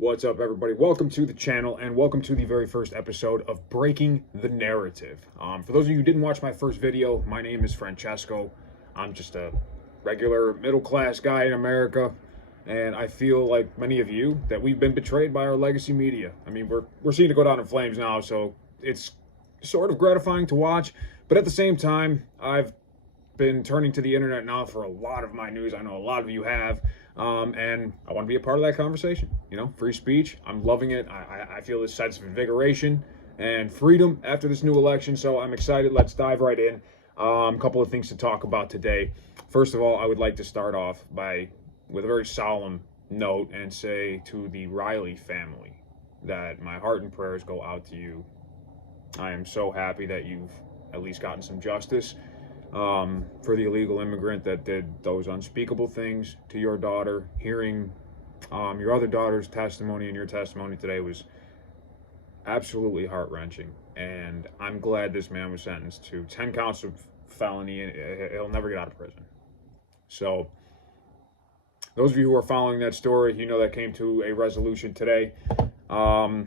What's up, everybody? Welcome to the channel and welcome to the very first episode of Breaking the Narrative. For those of you who didn't watch my first video, my name is Francesco. I'm just a regular middle-class guy in America, and I feel like many of you that we've been betrayed by our legacy media. I mean, we're seeing it go down in flames now, so it's sort of gratifying to watch, but at the same time, I've been turning to the internet now for a lot of my news. I know a lot of you have. And I want to be a part of that conversation. You know, free speech. I'm loving it. I feel this sense of invigoration and freedom after this new election. So I'm excited. Let's dive right in. A couple of things to talk about today. First of all, I would like to start off with a very solemn note and say to the Riley family that my heart and prayers go out to you. I am so happy that you've at least gotten some justice. For the illegal immigrant that did those unspeakable things to your daughter. Hearing your other daughter's testimony and your testimony today was absolutely heart-wrenching, and I'm glad this man was sentenced to 10 counts of felony and he'll never get out of prison. So those of you who are following that story, you know that came to a resolution today. Now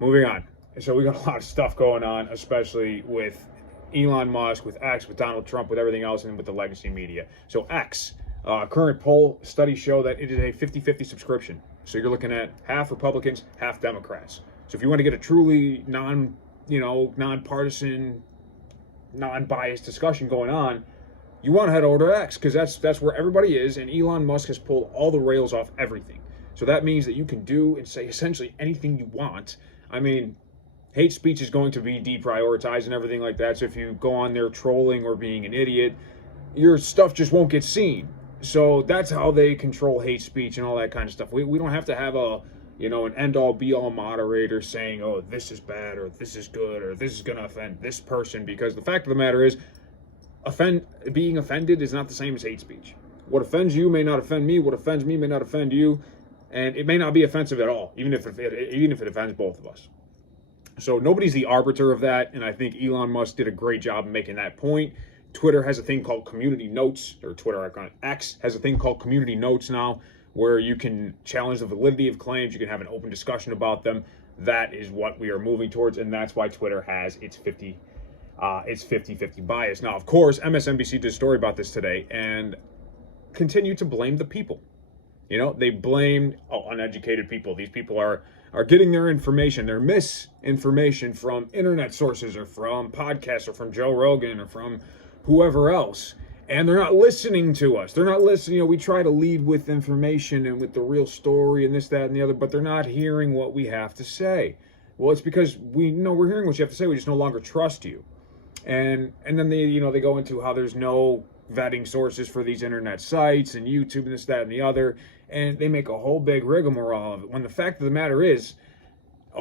moving on. So we got a lot of stuff going on, especially with Elon Musk, with X, with Donald Trump, with everything else, and with the legacy media. So X, current poll studies show that it is a 50-50 subscription. So you're looking at half Republicans, half Democrats. So if you want to get a truly nonpartisan, non-biased discussion going on, you want to head over to X, because that's where everybody is, and Elon Musk has pulled all the rails off everything. So that means that you can do and say essentially anything you want. I mean, hate speech is going to be deprioritized and everything like that. So if you go on there trolling or being an idiot, your stuff just won't get seen. So that's how they control hate speech and all that kind of stuff. We don't have to have an end-all be-all moderator saying, oh, this is bad or this is good or this is going to offend this person, because the fact of the matter is being offended is not the same as hate speech. What offends you may not offend me. What offends me may not offend you. And it may not be offensive at all, even if it offends both of us. So nobody's the arbiter of that, and I think Elon Musk did a great job of making that point. Twitter has a thing called community notes, or Twitter icon X has a thing called community notes now, where you can challenge the validity of claims, you can have an open discussion about them. That is what we are moving towards, and that's why Twitter has its 50-50 bias. Now, of course, MSNBC did a story about this today and continue to blame the people. You know, they blamed uneducated people. These people are getting their information, their misinformation from internet sources or from podcasts or from Joe Rogan or from whoever else. And they're not listening to us. They're not listening. You know, we try to lead with information and with the real story and this, that, and the other, but they're not hearing what we have to say. Well, it's because we know we're hearing what you have to say. We just no longer trust you. And then they go into how there's no vetting sources for these internet sites and YouTube and this, that, and the other. And they make a whole big rigmarole of it, when the fact of the matter is,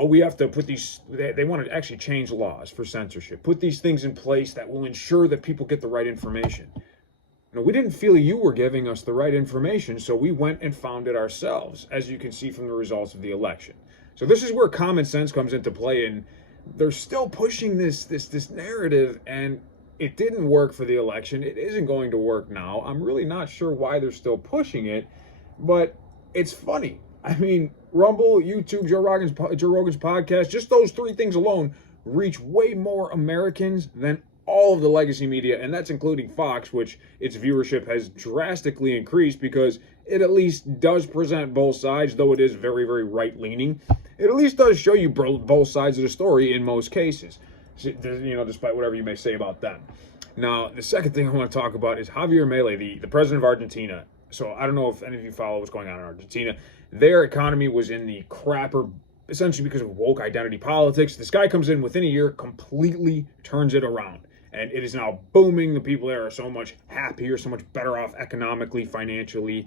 we have to put these, they want to actually change laws for censorship, put these things in place that will ensure that people get the right information. No, we didn't feel you were giving us the right information, so we went and found it ourselves, as you can see from the results of the election. So this is where common sense comes into play, and they're still pushing this narrative, and it didn't work for the election. It isn't going to work now. I'm really not sure why they're still pushing it. But it's funny. I mean, Rumble, YouTube, Joe Rogan's podcast, just those three things alone reach way more Americans than all of the legacy media, and that's including Fox, which its viewership has drastically increased because it at least does present both sides, though it is very, very right-leaning. It at least does show you both sides of the story in most cases, despite whatever you may say about them. Now, the second thing I want to talk about is Javier Milei, the president of Argentina. So I don't know if any of you follow what's going on in Argentina. Their economy was in the crapper, essentially because of woke identity politics. This guy comes in within a year, completely turns it around. And it is now booming. The people there are so much happier, so much better off economically, financially,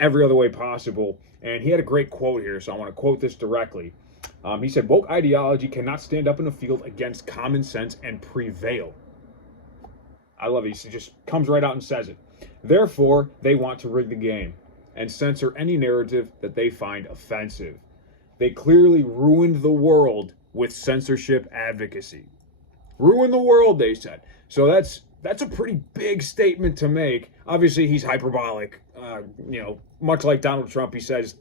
every other way possible. And he had a great quote here, so I want to quote this directly. He said, woke ideology cannot stand up in a field against common sense and prevail. I love it. He just comes right out and says it. Therefore, they want to rig the game and censor any narrative that they find offensive. They clearly ruined the world with censorship advocacy. Ruin the world, they said. So that's a pretty big statement to make. Obviously, he's hyperbolic. Much like Donald Trump, he says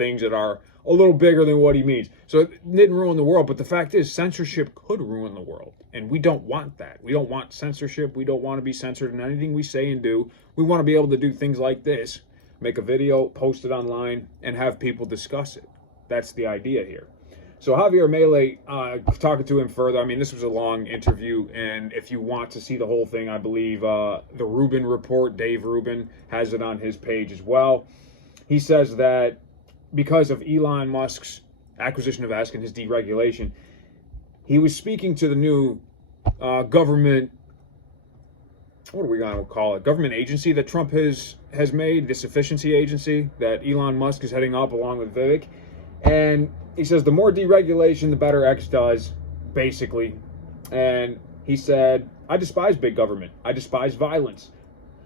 things that are a little bigger than what he means. So it didn't ruin the world, but the fact is censorship could ruin the world, and we don't want that. We don't want censorship. We don't want to be censored in anything we say and do. We want to be able to do things like this, make a video, post it online, and have people discuss it. That's the idea here. So Javier Milei, talking to him further, I mean, this was a long interview, and if you want to see the whole thing, I believe the Rubin Report, Dave Rubin, has it on his page as well. He says that because of Elon Musk's acquisition of Ask and his deregulation, he was speaking to the new government, what are we going to call it, government agency that Trump has made, this efficiency agency that Elon Musk is heading up along with Vivek. And he says the more deregulation, the better X does, basically. And he said, I despise big government. I despise violence.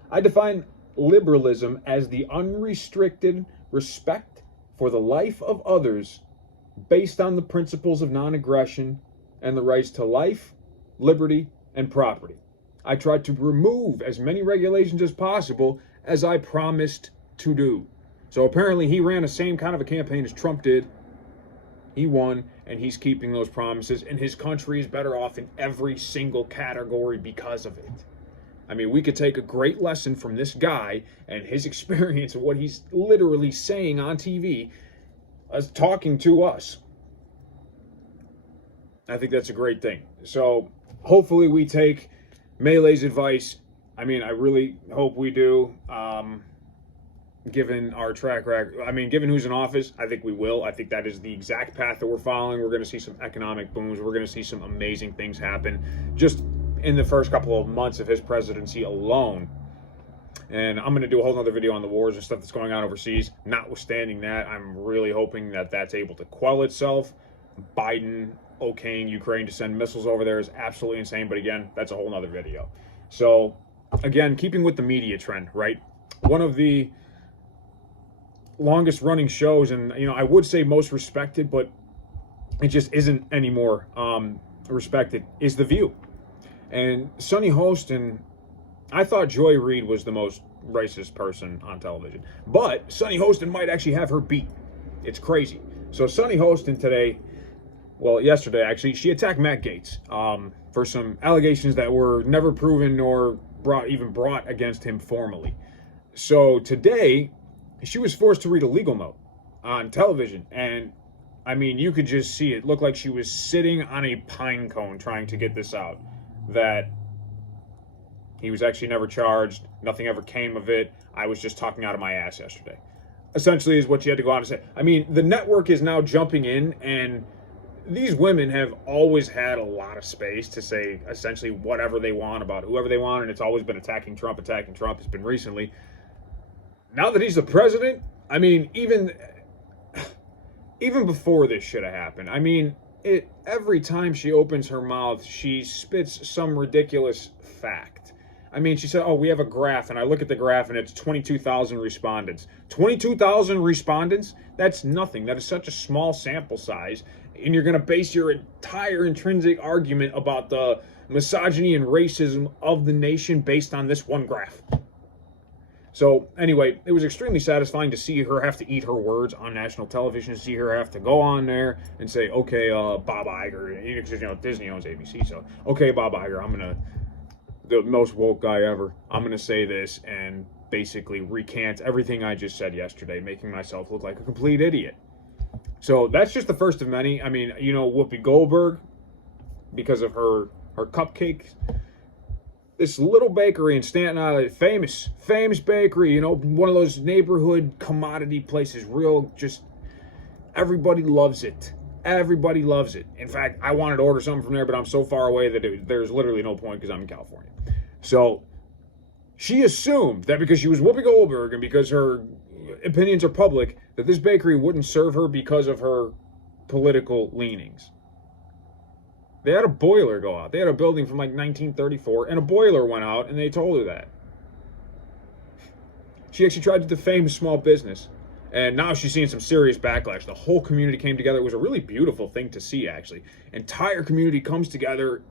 I define liberalism as the unrestricted respect for the life of others based on the principles of non-aggression and the rights to life, liberty, and property. I tried to remove as many regulations as possible as I promised to do. So apparently he ran the same kind of a campaign as Trump did. He won, and he's keeping those promises, and his country is better off in every single category because of it. I mean, we could take a great lesson from this guy and his experience and what he's literally saying on TV as talking to us. I think that's a great thing. So hopefully we take Milei's advice. I mean, I really hope we do. Given our track record, I mean, given who's in office, I think we will. I think that is the exact path that we're following. We're going to see some economic booms. We're going to see some amazing things happen just in the first couple of months of his presidency alone. And I'm going to do a whole other video on the wars and stuff that's going on overseas. Notwithstanding that, I'm really hoping that that's able to quell itself. Biden okaying Ukraine to send missiles over there is absolutely insane. But again, that's a whole other video. So again, keeping with the media trend, right? One of the longest running shows, and I would say most respected, but it just isn't anymore respected, is The View. And Sunny Hostin, I thought Joy Reid was the most racist person on television, but Sunny Hostin might actually have her beat. It's crazy. So Sunny Hostin today, well, yesterday actually, she attacked Matt Gaetz for some allegations that were never proven nor brought against him formally. So today, she was forced to read a legal note on television, and I mean, you could just see it looked like she was sitting on a pine cone trying to get this out, that he was actually never charged, nothing ever came of it, I was just talking out of my ass yesterday, essentially is what she had to go out and say. I mean, the network is now jumping in, and these women have always had a lot of space to say essentially whatever they want about whoever they want, and it's always been attacking Trump. It's been recently. Now that he's the president, I mean, even before this should have happened, I mean, every time she opens her mouth, she spits some ridiculous fact. I mean, she said, oh, we have a graph, and I look at the graph, and it's 22,000 respondents. 22,000 respondents? That's nothing. That is such a small sample size, and you're going to base your entire intrinsic argument about the misogyny and racism of the nation based on this one graph. So anyway, it was extremely satisfying to see her have to eat her words on national television, to see her have to go on there and say, okay, Bob Iger, because Disney owns ABC, so okay, Bob Iger, the most woke guy ever, I'm gonna say this and basically recant everything I just said yesterday, making myself look like a complete idiot. So that's just the first of many. I mean, Whoopi Goldberg, because of her cupcakes. This little bakery in Staten Island, famous bakery, one of those neighborhood commodity places, just everybody loves it. Everybody loves it. In fact, I wanted to order something from there, but I'm so far away that there's literally no point because I'm in California. So she assumed that because she was Whoopi Goldberg and because her opinions are public, that this bakery wouldn't serve her because of her political leanings. They had a boiler go out. They had a building from like 1934, and a boiler went out, and they told her that. She actually tried to defame small business, and now she's seeing some serious backlash. The whole community came together. It was a really beautiful thing to see, actually. Entire community comes together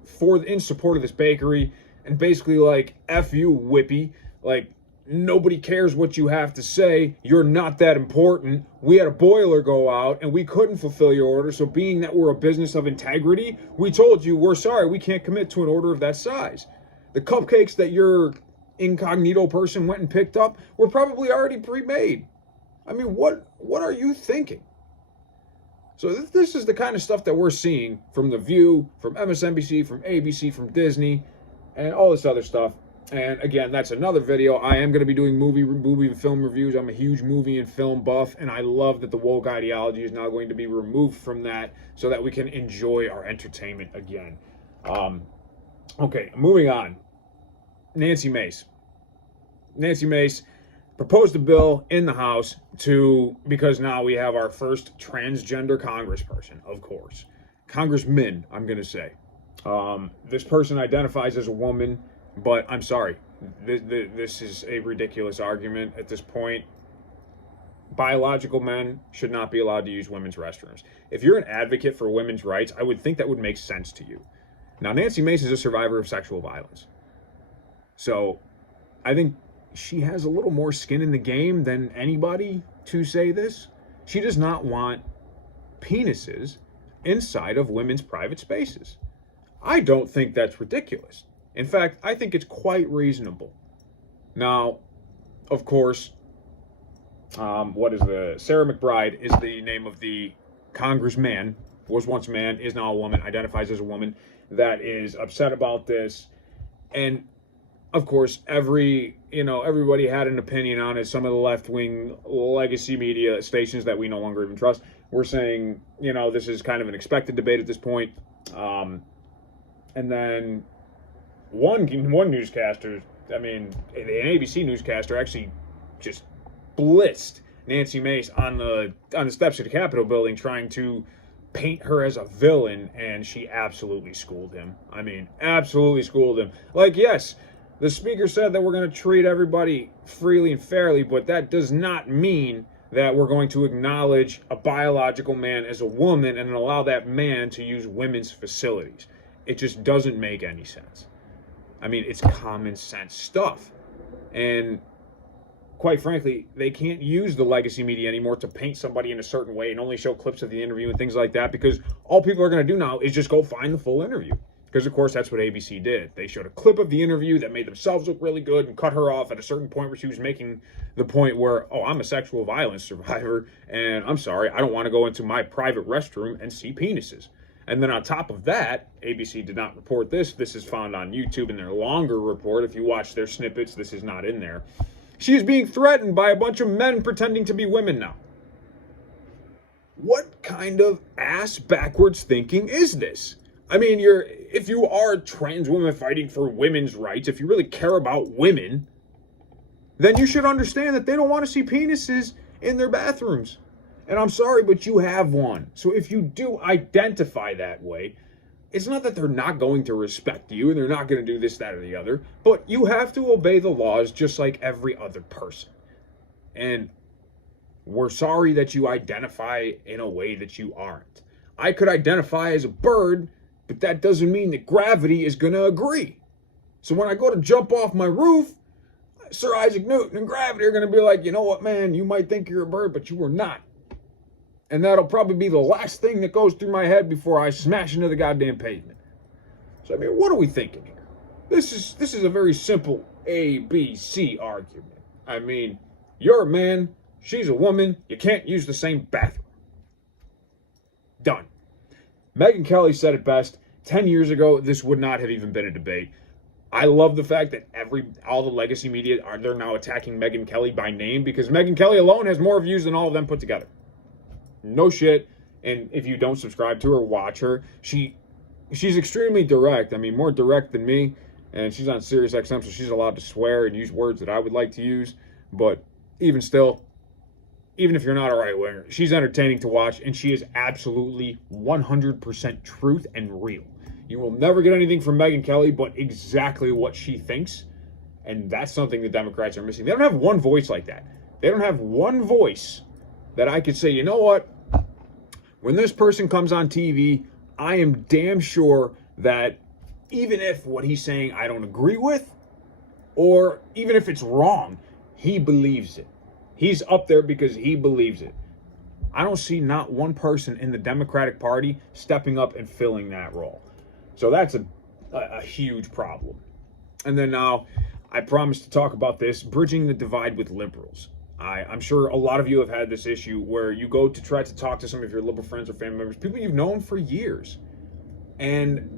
in support of this bakery, and basically like, F you, Whippy. Like, nobody cares what you have to say. You're not that important. We had a boiler go out and we couldn't fulfill your order. So being that we're a business of integrity, we told you we're sorry, we can't commit to an order of that size. The cupcakes that your incognito person went and picked up were probably already pre-made. I mean, what are you thinking? So this is the kind of stuff that we're seeing from The View, from MSNBC, from ABC, from Disney, and all this other stuff. And again, that's another video. I am going to be doing movie and film reviews. I'm a huge movie and film buff, and I love that the woke ideology is now going to be removed from that so that we can enjoy our entertainment again. Okay, moving on. Nancy Mace. Nancy Mace proposed a bill in the House because now we have our first transgender congressperson, of course. Congressman, I'm going to say. This person identifies as a woman, but I'm sorry. This is a ridiculous argument at this point. Biological men should not be allowed to use women's restrooms. If you're an advocate for women's rights, I would think that would make sense to you. Now, Nancy Mace is a survivor of sexual violence. So I think she has a little more skin in the game than anybody to say this. She does not want penises inside of women's private spaces. I don't think that's ridiculous. In fact, I think it's quite reasonable. Now, of course, Sarah McBride is the name of the congressman, was once a man, is now a woman, identifies as a woman, that is upset about this. And of course, everybody had an opinion on it. Some of the left-wing legacy media stations that we no longer even trust were saying, this is kind of an expected debate at this point. And then one newscaster, an ABC newscaster, actually just blitzed Nancy Mace on the steps of the Capitol building, trying to paint her as a villain, and she absolutely schooled him. Absolutely schooled him. Like, yes, the speaker said that we're going to treat everybody freely and fairly, but that does not mean that we're going to acknowledge a biological man as a woman and allow that man to use women's facilities. It just doesn't make any sense. It's common sense stuff. And quite frankly, they can't use the legacy media anymore to paint somebody in a certain way and only show clips of the interview and things like that, because all people are going to do now is just go find the full interview. Because, of course, that's what ABC did. They showed a clip of the interview that made themselves look really good and cut her off at a certain point where she was making the point where, I'm a sexual violence survivor, and I'm sorry, I don't want to go into my private restroom and see penises. And then on top of that, ABC did not report this. This is found on YouTube in their longer report. If you watch their snippets, this is not in there. She is being threatened by a bunch of men pretending to be women now. What kind of ass backwards thinking is this? If you are a trans woman fighting for women's rights, if you really care about women, then you should understand that they don't want to see penises in their bathrooms. And I'm sorry, but you have one. So if you do identify that way, it's not that they're not going to respect you and they're not going to do this, that, or the other, but you have to obey the laws just like every other person. And we're sorry that you identify in a way that you aren't. I could identify as a bird, but that doesn't mean that gravity is going to agree. So when I go to jump off my roof, Sir Isaac Newton and gravity are going to be like, you know what, man, you might think you're a bird, but you are not. And that'll probably be the last thing that goes through my head before I smash into the goddamn pavement. So, what are we thinking here? This is a very simple ABC argument. You're a man, she's a woman, you can't use the same bathroom. Done. Megyn Kelly said it best. 10 years ago, this would not have even been a debate. I love the fact that all the legacy media they're now attacking Megyn Kelly by name, because Megyn Kelly alone has more views than all of them put together. No shit. And if you don't subscribe to her, watch her. She's extremely direct. More direct than me. And she's on SiriusXM, so she's allowed to swear and use words that I would like to use. But even still, even if you're not a right winger, she's entertaining to watch, and she is absolutely 100% truth and real. You will never get anything from Megyn Kelly but exactly what she thinks, and that's something the Democrats are missing. They don't have one voice like that. They don't have one voice that I could say, you know what? When this person comes on TV, I am damn sure that even if what he's saying I don't agree with, or even if it's wrong, He believes it. He's up there because he believes it. I don't see not one person in the Democratic Party stepping up and filling that role. So that's a huge problem. And then now, I promised to talk about this, bridging the divide with liberals. I'm sure a lot of you have had this issue where you go to try to talk to some of your liberal friends or family members, people you've known for years, and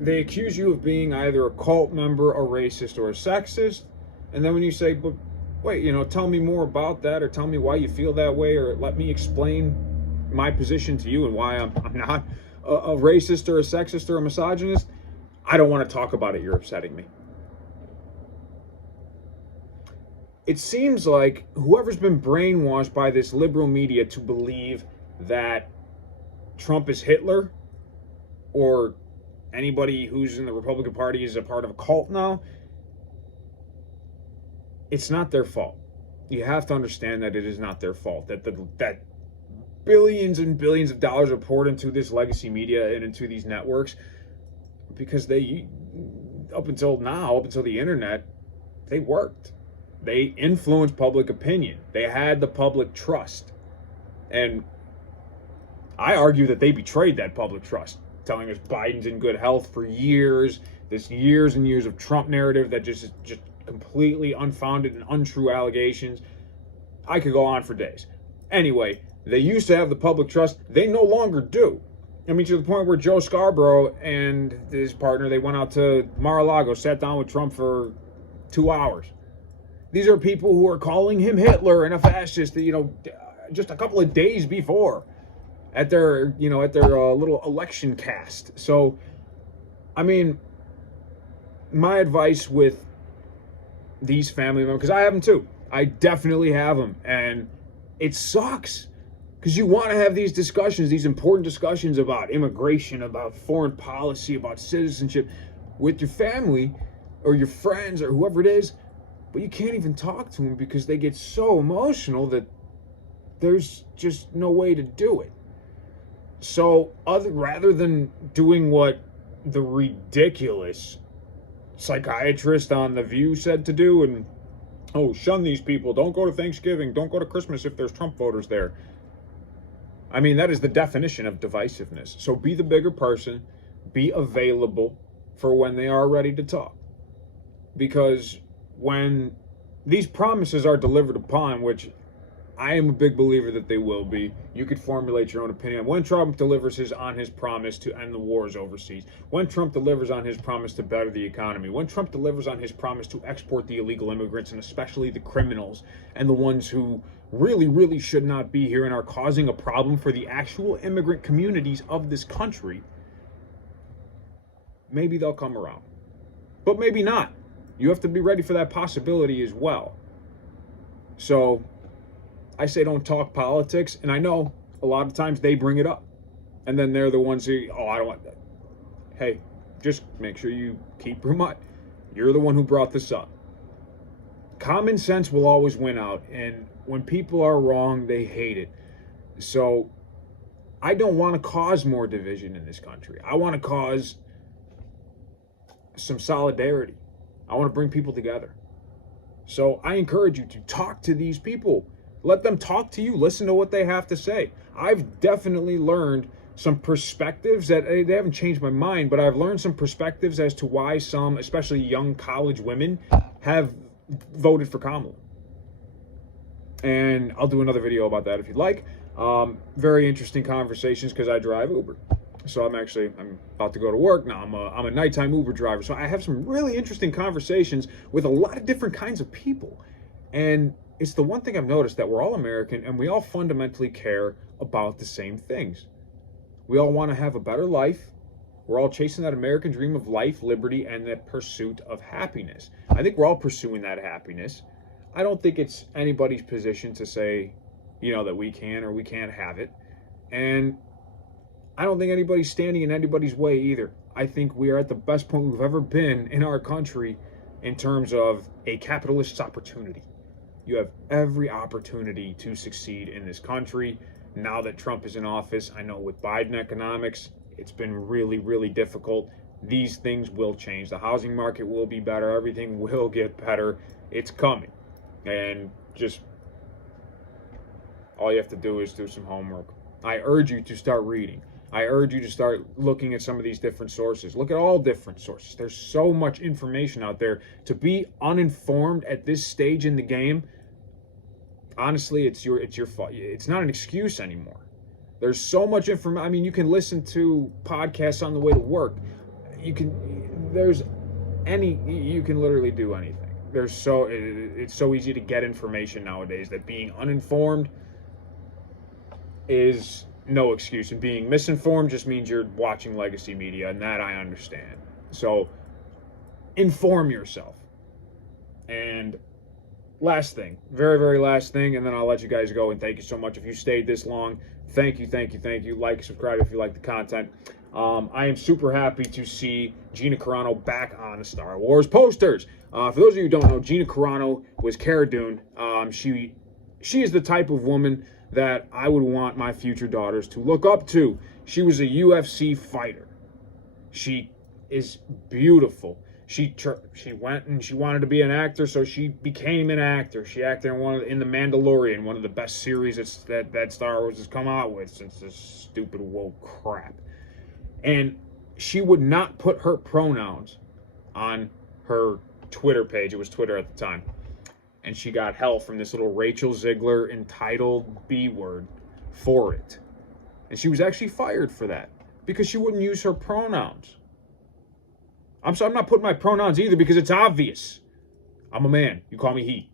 they accuse you of being either a cult member, a racist, or a sexist. And then when you say, but wait, tell me more about that, or tell me why you feel that way, or let me explain my position to you and why I'm not a racist or a sexist or a misogynist, I don't want to talk about it. You're upsetting me. It seems like whoever's been brainwashed by this liberal media to believe that Trump is Hitler, or anybody who's in the Republican Party is a part of a cult now, it's not their fault. You have to understand that it is not their fault. That billions and billions of dollars are poured into this legacy media and into these networks because they, up until now, up until the internet, they worked. They influenced public opinion. They had the public trust. And I argue that they betrayed that public trust, telling us Biden's in good health for years, this years and years of Trump narrative that just completely unfounded and untrue allegations. I could go on for days. Anyway, they used to have the public trust. They no longer do. I mean, to the point where Joe Scarborough and his partner, they went out to Mar-a-Lago, sat down with Trump for 2 hours. These are people who are calling him Hitler and a fascist, just a couple of days before at their little election cast. So, I mean, my advice with these family members, because I have them too. I definitely have them. And it sucks because you want to have these discussions, these important discussions about immigration, about foreign policy, about citizenship with your family or your friends or whoever it is. But you can't even talk to them because they get so emotional that there's just no way to do it. So rather than doing what the ridiculous psychiatrist on The View said to do and, shun these people, don't go to Thanksgiving, don't go to Christmas if there's Trump voters there. I mean, that is the definition of divisiveness. So be the bigger person, be available for when they are ready to talk. Because when these promises are delivered upon, which I am a big believer that they will be, you could formulate your own opinion. When Trump delivers on his promise to end the wars overseas, when Trump delivers on his promise to better the economy, when Trump delivers on his promise to export the illegal immigrants and especially the criminals and the ones who really, really should not be here and are causing a problem for the actual immigrant communities of this country, maybe they'll come around. But maybe not. You have to be ready for that possibility as well. So I say don't talk politics, and I know a lot of times they bring it up. And then they're the ones who, I don't want that. Hey, just make sure you keep your mind. You're the one who brought this up. Common sense will always win out, and when people are wrong, they hate it. So I don't want to cause more division in this country. I want to cause some solidarity. I want to bring people together. So I encourage you to talk to these people. Let them talk to you. Listen to what they have to say. I've definitely learned some perspectives that they haven't changed my mind, but I've learned some perspectives as to why some, especially young college women, have voted for Kamala. And I'll do another video about that if you'd like. Very interesting conversations because I drive Uber. So I'm about to go to work now. I'm a nighttime Uber driver. So I have some really interesting conversations with a lot of different kinds of people. And it's the one thing I've noticed, that we're all American and we all fundamentally care about the same things. We all want to have a better life. We're all chasing that American dream of life, liberty, and that pursuit of happiness. I think we're all pursuing that happiness. I don't think it's anybody's position to say, that we can or we can't have it. And I don't think anybody's standing in anybody's way either. I think we are at the best point we've ever been in our country in terms of a capitalist's opportunity. You have every opportunity to succeed in this country. Now that Trump is in office, I know with Biden economics, it's been really, really difficult. These things will change. The housing market will be better. Everything will get better. It's coming. And just all you have to do is do some homework. I urge you to start reading. I urge you to start looking at some of these different sources. Look at all different sources. There's so much information out there. To be uninformed at this stage in the game, honestly, it's your fault. It's not an excuse anymore. There's so much information. I mean, you can listen to podcasts on the way to work. You can literally do anything. It's so easy to get information nowadays that being uninformed is no excuse, and being misinformed just means you're watching legacy media, and that I understand. So inform yourself. And last thing, very, very last thing, and then I'll let you guys go, and thank you so much if you stayed this long. Thank you. Like, subscribe if you like the content. I am super happy to see Gina Carano back on the Star Wars posters. For those of you who don't know, Gina Carano was Cara Dune. She is the type of woman that I would want my future daughters to look up to. She was a UFC fighter. She is beautiful. She went and she wanted to be an actor, so she became an actor. She acted in The Mandalorian, one of the best series that Star Wars has come out with since this stupid woke crap. And she would not put her pronouns on her Twitter page. It was Twitter at the time. And she got hell from this little Rachel Ziegler entitled B-word for it. And she was actually fired for that because she wouldn't use her pronouns. I'm not putting my pronouns either because it's obvious. I'm a man. You call me he.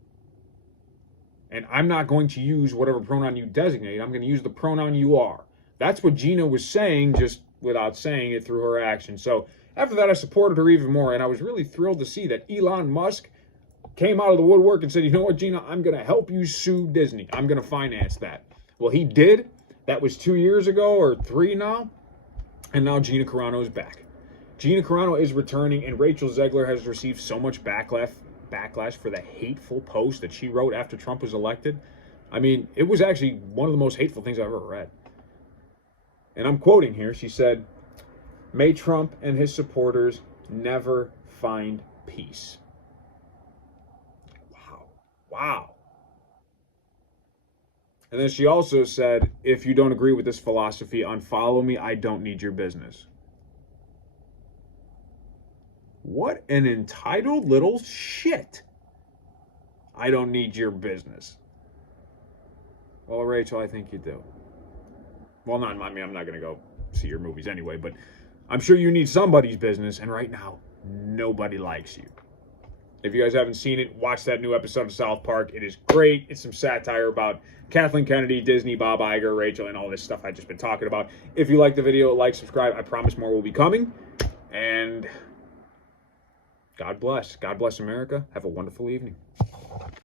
And I'm not going to use whatever pronoun you designate. I'm going to use the pronoun you are. That's what Gina was saying, just without saying it through her actions. So after that, I supported her even more. And I was really thrilled to see that Elon Musk came out of the woodwork and said, you know what, Gina, I'm going to help you sue Disney. I'm going to finance that. Well, he did. That was 2 years ago or 3 now. And now Gina Carano is back. Gina Carano is returning, and Rachel Ziegler has received so much backlash for the hateful post that she wrote after Trump was elected. I mean, it was actually one of the most hateful things I've ever read. And I'm quoting here. She said, "May Trump and his supporters never find peace." Wow. And then she also said, "If you don't agree with this philosophy, unfollow me. I don't need your business." What an entitled little shit. I don't need your business. Well, Rachel, I think you do. Well, not me. I'm not going to go see your movies anyway, but I'm sure you need somebody's business, and right now, nobody likes you. If you guys haven't seen it, watch that new episode of South Park. It is great. It's some satire about Kathleen Kennedy, Disney, Bob Iger, Rachel, and all this stuff I've just been talking about. If you like the video, like, subscribe. I promise more will be coming. And God bless. God bless America. Have a wonderful evening.